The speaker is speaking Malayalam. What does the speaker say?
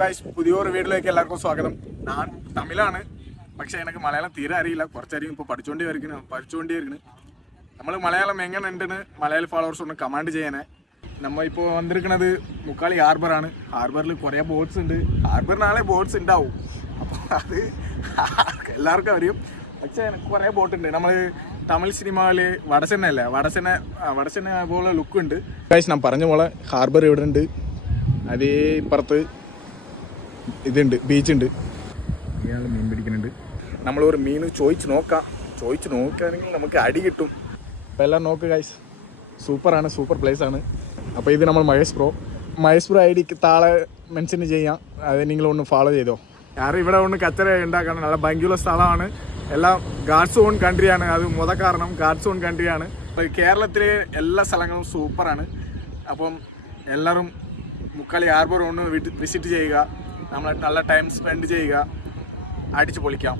ഗൈസ് പുതിയൊരു വീഡിയോയിലേക്ക് എല്ലാവർക്കും സ്വാഗതം. ഞാൻ തമിഴാണ്, പക്ഷെ എനിക്ക് മലയാളം തീരെ അറിയില്ല. കുറച്ചധികം ഇപ്പോൾ പഠിച്ചുകൊണ്ടേ നമ്മൾ മലയാളം എങ്ങനെ ഉണ്ടെന്ന് മലയാളി ഫോളോവേഴ്സ് ഒന്ന് കമാൻഡ് ചെയ്യാനേ. നമ്മൾ ഇപ്പോൾ വന്നിരിക്കുന്നത് മുക്കാളി ഹാർബറാണ്. ഹാർബറിൽ കുറേ ബോട്ട്സ് ഉണ്ട്. ഹാർബറിനാളെ ബോട്ട്സ് ഉണ്ടാവും, അപ്പോൾ അത് എല്ലാവർക്കും അറിയും. പക്ഷേ എനിക്ക് കുറേ ബോട്ടുണ്ട്. നമ്മൾ തമിഴ് സിനിമയിൽ വടച്ചെന്ന പോലെ ലുക്ക് ഉണ്ട്. ഗൈസ് ഞാൻ പറഞ്ഞ പോലെ ഹാർബർ ഇവിടെ ഉണ്ട്. അതേ ഇപ്പുറത്ത് ഇതുണ്ട്, ബീച്ചുണ്ട്. ഇയാൾ മീൻ പിടിക്കുന്നുണ്ട്. നമ്മളൊരു മീൻ ചോദിച്ച് നോക്കുകയാണെങ്കിൽ നമുക്ക് അടി കിട്ടും. അപ്പോൾ എല്ലാം നോക്ക് ഗൈസ്, സൂപ്പറാണ്, സൂപ്പർ പ്ലേസ് ആണ്. അപ്പോൾ ഇത് നമ്മൾ മഹേഷ് ബ്രോ ഐഡിക്ക് താഴെ മെൻഷൻ ചെയ്യാം. അത് നിങ്ങളൊന്ന് ഫോളോ ചെയ്തോ. കാരണം ഇവിടെ ഒന്ന് കച്ചറ ഉണ്ടാക്കണം. നല്ല ഭംഗിയുള്ള സ്ഥലമാണ്. എല്ലാം ഗാഡ്സ് ഓൺ കൺട്രിയാണ്. അത് കാരണം ഗാഡ്സ് ഓൺ കൺട്രിയാണ്. അപ്പോൾ കേരളത്തിലെ എല്ലാ സ്ഥലങ്ങളും സൂപ്പറാണ്. അപ്പം എല്ലാവരും മുക്കാളി ഹാർബർ ഒന്ന് വിസിറ്റ് ചെയ്യുക. നമ്മൾ നല്ല ടൈം സ്പെൻഡ് ചെയ്യുക, അടിച്ച് പൊളിക്കാം.